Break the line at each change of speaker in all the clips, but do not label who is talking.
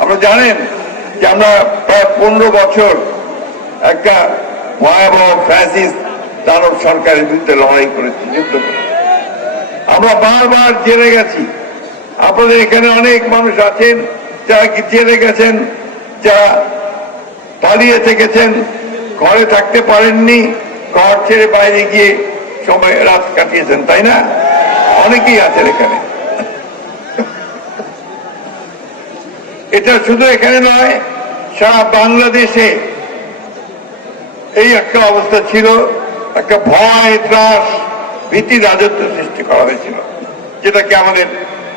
আপনারা জানেন যে আমরা প্রায় পনেরো বছর একটা ভয়াবহ ফ্যাসিস্ট দানব সরকারের বিরুদ্ধে লড়াই করেছি, যুদ্ধ করেছি। আমরা বারবার জেনে গেছি। আপনাদের এখানে অনেক মানুষ আছেন, যারা জেলে গেছেন, যারা পালিয়ে থেকেছেন, ঘরে থাকতে পারেননি, ঘর ছেড়ে বাইরে গিয়ে সময় রাত কাটিয়েছেন, তাই না? অনেকেই আছেন এখানে। এটা শুধু এখানে নয়, সারা বাংলাদেশে এই একটা অবস্থা ছিল, একটা ভয়, ত্রাস, ভীতি, রাজত্ব সৃষ্টি করা হয়েছিল। যেটাকে আমাদের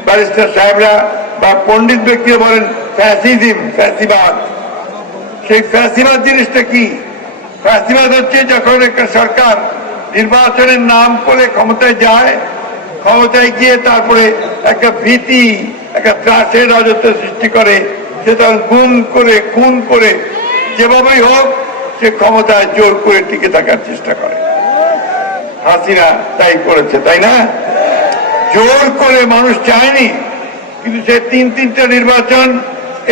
ব্যারিস্টার সাহেবরা বা পণ্ডিত ব্যক্তিরা বলেন ফ্যাসিজম, ফ্যাসিবাদ। সেই ফ্যাসিবাদ জিনিসটা কি? ফ্যাসিবাদ হচ্ছে যখন একটা সরকার নির্বাচনের নাম করে ক্ষমতায় যায়, ক্ষমতায় গিয়ে তারপরে একটা ভীতি একটা ত্রাসের রাজত্ব সৃষ্টি করে সে তখন গুম করে, খুন করে, যেভাবেই হোক, সে ক্ষমতায় জোর করে টিকে থাকার চেষ্টা করে। হাসিনা তাই করেছে, তাই না? জোর করে মানুষ চায়নি, কিন্তু সে তিন তিনটা নির্বাচন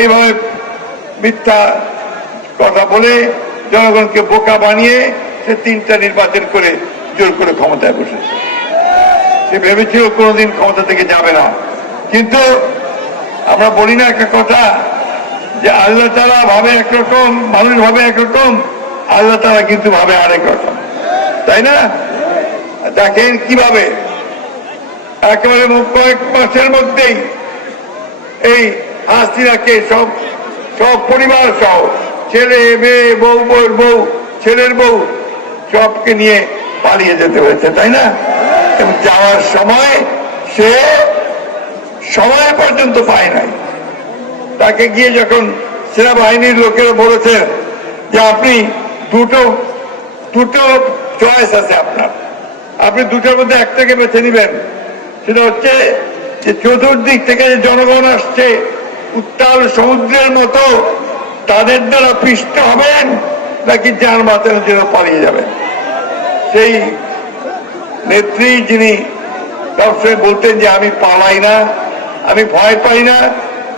এইভাবে মিথ্যা কথা বলে, জনগণকে বোকা বানিয়ে সে তিনটা নির্বাচন করে জোর করে ক্ষমতায় বসেছে। সে ভেবেছিল কোনোদিন ক্ষমতা থেকে যাবে না। কিন্তু আমরা বলি না একটা কথা, যে আল্লাহ তারা ভাবে একরকম, মানুষ ভাবে একরকম, আল্লাহ তারা কিন্তু ভাবে আরেক রকম। তাই না? দেখেন কীভাবে? একেবারে কয়েক মাসের মধ্যেই এই হাসিনাকে সব সব পরিবার সহ, ছেলে, মেয়ে, বউ বউর বউ, ছেলের বউ, সবকে নিয়ে পালিয়ে যেতে হয়েছে, তাই না? যাওয়ার সময় সে সময় পর্যন্ত পায় নাই। তাকে গিয়ে যখন সেনাবাহিনীর লোকেরা বলেছে যে আপনি দুটো দুটো চয়েস আছে আপনার। আপনি দুটোর মধ্যে একটাকে বেছে নেবেন। সেটা হচ্ছে যে চতুর্দিক থেকে যে জনগণ আসছে, উত্তাল সমুদ্রের মতো, তাদের দ্বারা পিষ্ট হবেন নাকি যান বাঁচানোর জন্য পালিয়ে যাবেন? সেই নেত্রী যিনি সবসময় বলতেন যে আমি পালাই না। আমি ভয় পাই না,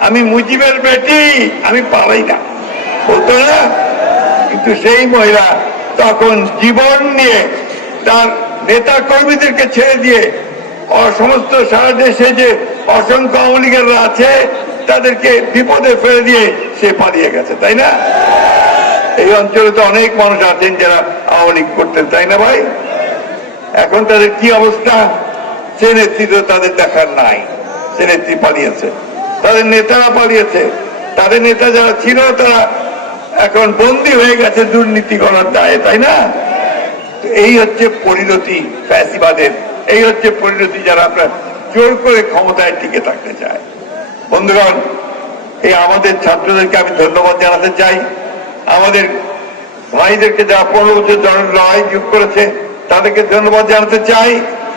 আমি মুজিবের বেটি, আমি পালাই না। বলতো না কিন্তু সেই মহিলা তখন জীবন নিয়ে তার নেতা কর্মীদেরকে ছেড়ে দিয়ে সমস্ত সারা দেশে যে অসংখ্য আওয়ামী লীগেররা আছে, তাদেরকে বিপদে ফেলে দিয়ে সে পালিয়ে গেছে, তাই না? এই অঞ্চলে তো অনেক মানুষ আছেন যারা আওয়ামী লীগ করতেন, তাই না ভাই? এখন তাদের কি অবস্থা? সে নেতৃত্ব তাদের দেখার নাই। সে নেত্রী পালিয়েছে। তাদের নেতারা পালিয়েছে। তাদের নেতা যারা ছিল, তারা এখন বন্দী হয়ে গেছে দুর্নীতি করার দায়ে, তাই না? এই হচ্ছে পরিণতি ফ্যাসিবাদের। এই হচ্ছে পরিণতি যারা আপনার জোর করে ক্ষমতায় টিকে থাকতে চায়। বন্ধুগণ, এই আমাদের ছাত্রদেরকে আমি ধন্যবাদ জানাতে চাই। আমাদের ভাইদেরকে যারা পনেরো বছর লড়াই যোগ করেছে, তাদেরকে ধন্যবাদ জানাতে চাই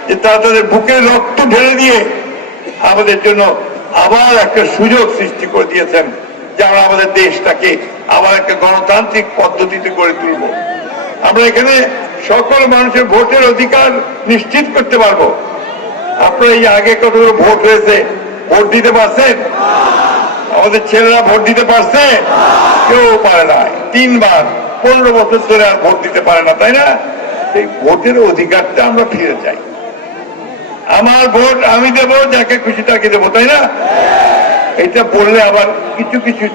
যে তারা তাদের বুকের রক্ত ঢেলে দিয়ে আমাদের জন্য আবার একটা সুযোগ সৃষ্টি করে দিয়েছেন যে আমরা আমাদের দেশটাকে আবার একটা গণতান্ত্রিক পদ্ধতিতে গড়ে তুলব। আমরা এখানে সকল মানুষের ভোটের অধিকার নিশ্চিত করতে পারব। আপনারা এই আগে কতগুলো ভোট হয়েছে, ভোট দিতে পারছেন? আমাদের ছেলেরা ভোট দিতে পারছে? কেউ পারে না। তিনবার, পনেরো বছর ধরে আর ভোট দিতে পারে না, তাই না? এই ভোটের অধিকারটা আমরা ফিরে চাই। আমার ভোট, আমি দেব, যাকে খুশি তাকে দেবো, তাই না? এটা বললে আবার কিছু কিছু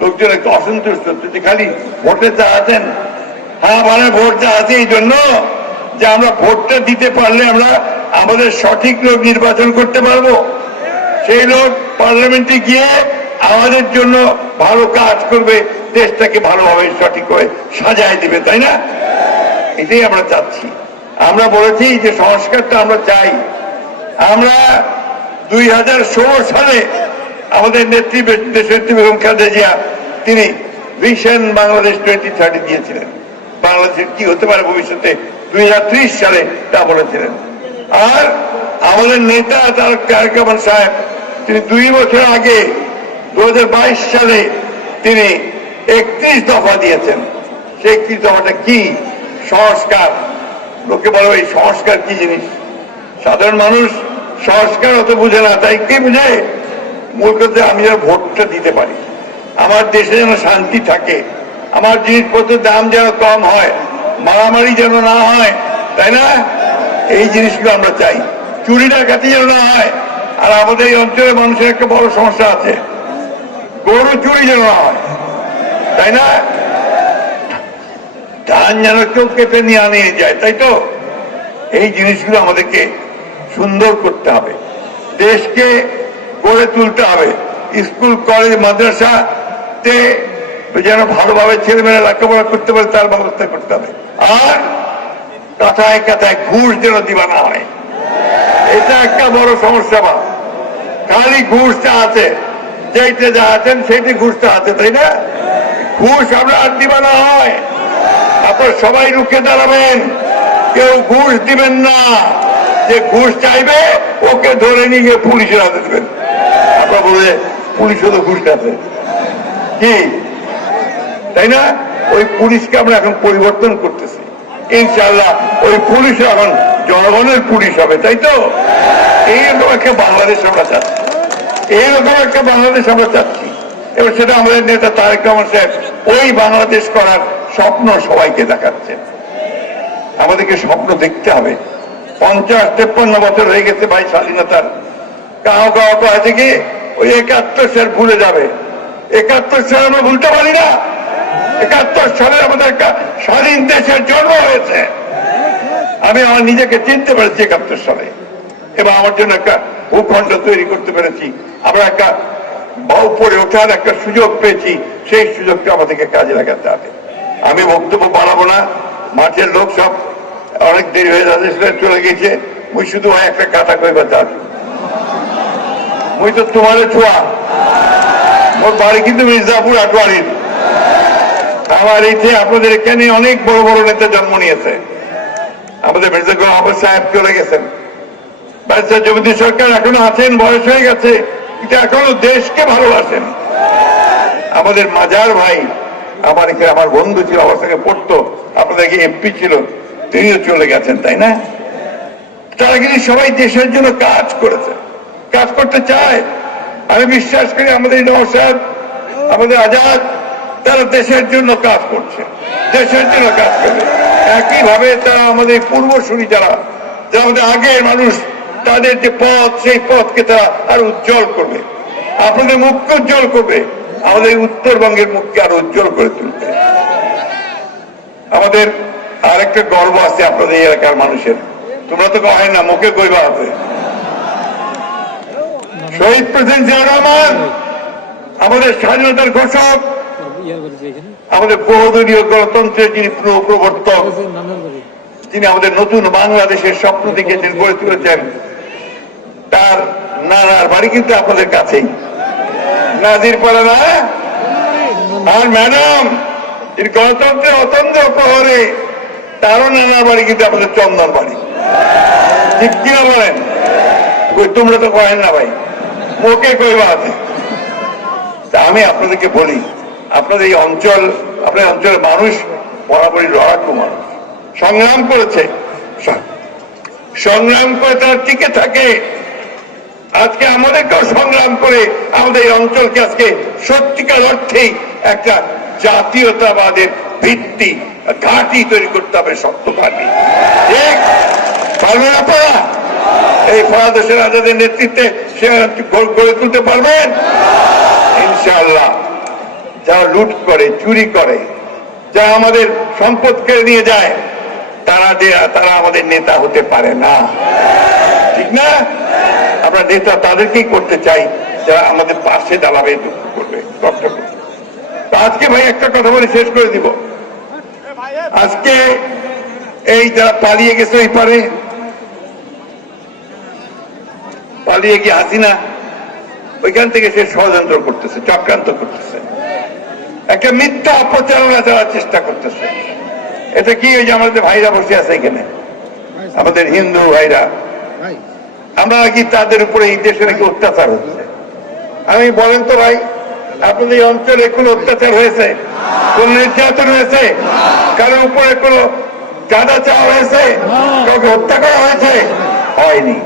লোকজন একটু অসন্তুষ্ট যে খালি ভোটে চা আছেন হ্যাঁ মানে ভোট যা আছে, এই জন্য যে আমরা ভোটটা দিতে পারলে আমরা আমাদের সঠিক লোক নির্বাচন করতে পারব। সেই লোক পার্লামেন্টে গিয়ে আমাদের জন্য ভালো কাজ করবে, দেশটাকে ভালোভাবে সঠিক করে সাজায় দিবে, তাই না? এটাই আমরা চাচ্ছি। আমরা বলেছি যে সংস্কারটা আমরা চাই। আমরা দুই হাজার ষোলো সালে আমাদের নেত্রী জিয়া, তিনি ভিশন বাংলাদেশ টোয়েন্টি থার্টি দিয়েছিলেন। বাংলাদেশের কি হতে পারে ভবিষ্যতে? দুই হাজার ত্রিশ সালে তা বলেছিলেন। আর আমাদের নেতা তার কারকামান সাহেব, তিনি দুই বছর আগে, দুই হাজার বাইশ সালে তিনি একত্রিশ দফা দিয়েছেন। সেই একত্রিশ দফাটা কি? সংস্কার। লোকে বলে এই সংস্কার কি জিনিস? সাধারণ মানুষ সংস্কার অত বুঝে না, তাই কি বুঝে মূল কথা, আমি যেন ভোটটা দিতে পারি। আমার দেশে যেন শান্তি থাকে, আমার জিনিসপত্রের দাম যেন কম হয়, মারামারি যেন না হয়, তাই না? এই জিনিসগুলো আমরা চাই। চুরি ডাকাতি যেন না হয়, আর আমাদের এই অঞ্চলের মানুষের একটা বড় সমস্যা আছে, গরু চুরি যেন না হয়, তাই না? ধান যেন কেউ কেটে নিয়ে আনিয়ে যায়, তাই তো? এই জিনিসগুলো আমাদেরকে সুন্দর করতে হবে। দেশকে গড়ে তুলতে হবে। স্কুল, কলেজ, মাদ্রাসাতে যেন ভালোভাবে ছেলেমেয়েরা লেখাপড়া করতে পারে, তার ব্যবস্থা করতে হবে। আর কথায় কথায় ঘুষ যেন দিবা না হয়। এটা একটা বড় সমস্যা বা। খালি ঘুষটা আছে, যেইটা যা আছেন সেইটি ঘুষটা আছে, তাই না? ঘুষ আমরা আর দিবা না হয়। আপনার সবাই রুখে দাঁড়াবেন। কেউ ঘুষ দিবেন না। যে ঘুষ চাইবে, ওকে ধরে নিয়ে পুলিশের হাতে দেবেন। আপনার বলে পুলিশও তো ঘুষ আছে কি? তাই না? ওই পুলিশকে আমরা এখন পরিবর্তন করতেছি। ইনশাল্লাহ ওই পুলিশ এখন জনগণের পুলিশ হবে, তাই তো? এইরকম একটা বাংলাদেশ আমরা চাচ্ছি। এইরকম একটা বাংলাদেশ আমরা চাচ্ছি। এবার সেটা আমাদের নেতা তারেক রহমান সাহেব, ওই বাংলাদেশ করার স্বপ্ন সবাইকে দেখাচ্ছে। আমাদেরকে স্বপ্ন দেখতে হবে। পঞ্চাশ তেপ্পান্ন বছর হয়ে গেছে ভাই স্বাধীনতার। কাউ কাউ তো আছে কি? ওই একাত্তর সাল ভুলে যাবে। একাত্তর সাল আমরা ভুলতে পারি না। একাত্তর সালে আমাদের একটা স্বাধীন দেশের জন্ম হয়েছে। আমি আমার নিজেকে চিনতে পেরেছি একাত্তর সালে। এবং আমার জন্য একটা ভূখণ্ড তৈরি করতে পেরেছি। আমরা একটা উপরে ওঠার একটা সুযোগ পেয়েছি। সেই সুযোগটা আমাদেরকে কাজে লাগাতে হবে। আমি বক্তব্য বাড়াবো না। মাঠের লোক সব অনেক দেরি হয়ে যাচ্ছে চলে গেছে মুই শুধু একটা কাটা কইবা তার। মুই তো তোমারে ছোঁয়া। মোর বাড়ি কিন্তু মির্জাপুর আটোয়ারির। আমার এইতে আপনাদের এখানে অনেক বড় বড় নেতা জন্ম নিয়েছে। আমাদের মির্জা গোলাম আহমদ সাহেব চলে গেছেন। জমিদি সরকার এখনও আছেন, বয়স হয়ে গেছে, কিন্তু এখনও দেশকে ভালোবাসেন। আমাদের মাজার ভাই আমার এখানে আমার বন্ধু ছিল, আমার সঙ্গে পড়তো। আপনাদের এমপি ছিল, তিনিও চলে গেছেন, তাই না? তারা কিন্তু সবাই দেশের জন্য কাজ করেছে। কাজ করতে চায়। আমি বিশ্বাস করি আমাদের নওয়াজ আমাদের আজাদ, তারা দেশের জন্য কাজ করছে। দেশের জন্য কাজ করবে একইভাবে তারা আমাদের পূর্বসূরি যারা যারা আমাদের আগের মানুষ, তাদের যে পথ, সেই পথকে তারা আর উজ্জ্বল করবে। আপনাদের মুখকে উজ্জ্বল করবে। আমাদের উত্তরবঙ্গের মুখকে আরও উজ্জ্বল করে তুলবে আমাদের আরেকটা গর্ব আছে আপনাদের এলাকার মানুষের। তোমরা তো কয় না, মুখে কইবা আছে শহীদ প্রেসিডেন্ট জিয়া রহমান, আমাদের স্বাধীনতার ঘোষক, আমাদের বহুদলীয় গণতন্ত্রের যিনি প্র- প্রবর্তক, তিনি আমাদের নতুন বাংলাদেশের স্বপ্ন যিনি গড়ে তুলেছেন, তার নানার বাড়ি কিন্তু আপনাদের কাছেই। নাজির পাড়া না আর ম্যাডাম যিনি গণতন্ত্রের অতন্ত্র প্রহরে তারও নানার বাড়ি কিন্তু আপনাদের চন্দন বাড়ি। ঠিক কিনা বলেন? তোমরা তো কয়েন না ভাই। মুখে কইবা আছে? আমি আপনাদেরকে বলি, আপনাদের এই অঞ্চল আপনার অঞ্চলের মানুষ বরাবরই লড়াকু মানুষ। সংগ্রাম করেছে। সংগ্রাম করে তারা টিকে থাকে। আজকে আমাদেরকেও সংগ্রাম করে আমাদের এই অঞ্চলকে আজকে সত্যিকার অর্থেই একটা জাতীয়তাবাদের ভিত্তি, ঘাঁটি তৈরি করতে হবে শক্ত ঘাঁটি। পারবেন আপনারা? এই ফরাদেশের আজাদের নেতৃত্বে সে গড়ে তুলতে পারবেন? ইনশাআল্লাহ। যারা লুট করে, চুরি করে যারা আমাদের সম্পদ কেড়ে নিয়ে যায়, তারা যে- তারা আমাদের নেতা হতে পারে না। ঠিক না? আমরা নেতা তাদেরকেই করতে চাই, যারা আমাদের পাশে দাঁড়াবে করবে, কষ্ট আজকে ভাই একটা কথা বলে শেষ করে দিব। আজকে এই যারা পালিয়ে গেছে ওই পারে, পালিয়ে গিয়ে হাসিনা, ওইখান থেকে সে ষড়যন্ত্র করতেছে, চক্রান্ত করতেছে। একটা মিথ্যা অপচারণা যারা চেষ্টা করতেছে। এটা কি ওই যে আমাদের ভাইরা বসে আছে এখানে? আমাদের হিন্দু ভাইরা। আমরা নাকি তাদের উপরে এই দেশে নাকি অত্যাচার হচ্ছে? আমি বলেন তো ভাই, আপনাদের এই অঞ্চলে কোন অত্যাচার হয়েছে? কোন নির্যাতন হয়েছে? কারোর উপরে কোন চাঁদা চাওয়া হয়েছে? কাউকে হত্যা করা হয়েছে? হয়নি।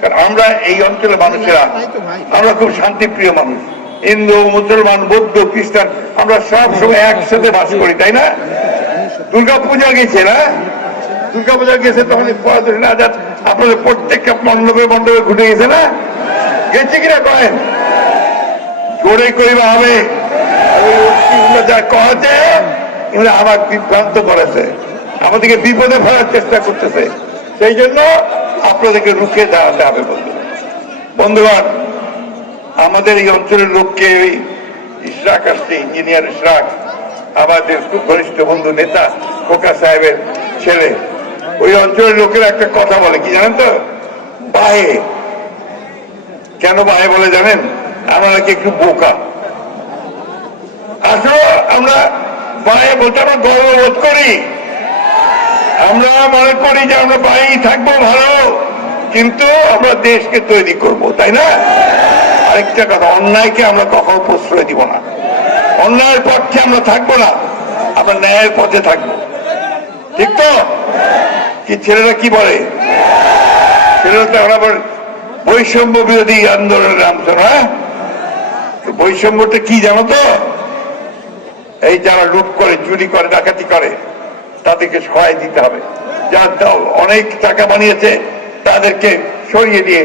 কারণ আমরা এই অঞ্চলের মানুষেরা, আমরা খুব শান্তিপ্রিয় মানুষ। হিন্দু, মুসলমান, বৌদ্ধ, খ্রিস্টান, আমরা সব সময় একসাথে বাস করি, তাই না? দুর্গা পূজা গেছে না? দুর্গা পূজা গেছে তখন আজাদ আপনাদের প্রত্যেকটা মণ্ডপে মণ্ডপে ঘুরে গেছে না? গেছে কিনা কয়েন? জোরে করিবা হবে। যা কহাতে আমার বিভ্রান্ত করেছে। আমাদেরকে বিপদে ফেলার চেষ্টা করতেছে। সেই জন্য আপনাদেরকে রুখে দাঁড়াতে হবে বন্ধু। বন্ধুগণ, আমাদের এই অঞ্চলের লোককে ওই ইশরাক আসছে, ইঞ্জিনিয়ার ইশরাক, আমাদের খুব ঘনিষ্ঠ বন্ধু নেতা খোকা সাহেবের ছেলে। ওই অঞ্চলের লোকের একটা কথা বলে, কি জানেন তো? বাহে। কেন বাহে বলে জানেন? আমরা নাকি একটু বোকা। আসলে আমরা বাহে বলতে আমরা গর্ববোধ করি। আমরা মনে করি যে আমরা বাইরে থাকব ভালো, কিন্তু আমরা দেশকে তৈরি করব, তাই না? আরেকটা কথা, অন্যায়কে আমরা কখনো প্রশ্রয় দিব না। অন্যায়ের পক্ষে আমরা থাকব না, আমরা ন্যায়ের পথে থাকব। ঠিক তো? কি ছেলেরা কি বলে? ছেলেরা তো এখন আবার বৈষম্য বিরোধী আন্দোলনের নামছে না? বৈষম্যটা কি জানো তো? এই যারা লুট করে, চুরি করে, ডাকাতি করে, তাদেরকে সহায় দিতে হবে। যার অনেক টাকা বানিয়েছে, তাদেরকে সরিয়ে দিয়ে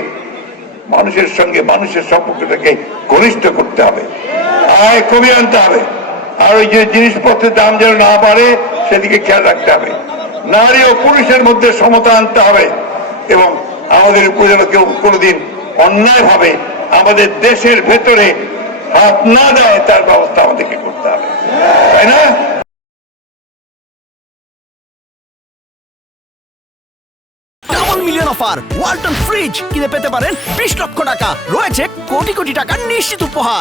মানুষের সঙ্গে, মানুষের সম্পর্কটাকে ঘনিষ্ঠ করতে হবে। আয় কমিয়ে আনতে হবে। আর ওই যে জিনিসপত্রের দাম যেন না বাড়ে, সেদিকে খেয়াল রাখতে হবে। নারী ও পুরুষের মধ্যে সমতা আনতে হবে এবং আমাদের যেন কেউ কোনোদিন অন্যায় ভাবে আমাদের দেশের ভেতরে হাত না দেয়, তার ব্যবস্থা আমাদেরকে করতে হবে। তাই না?
মিলিয়ন অফার ফ্রিজ কিনে পেতে পারেন বিশ লক্ষ টাকা। রয়েছে কোটি কোটি টাকার নিশ্চিত উপহার।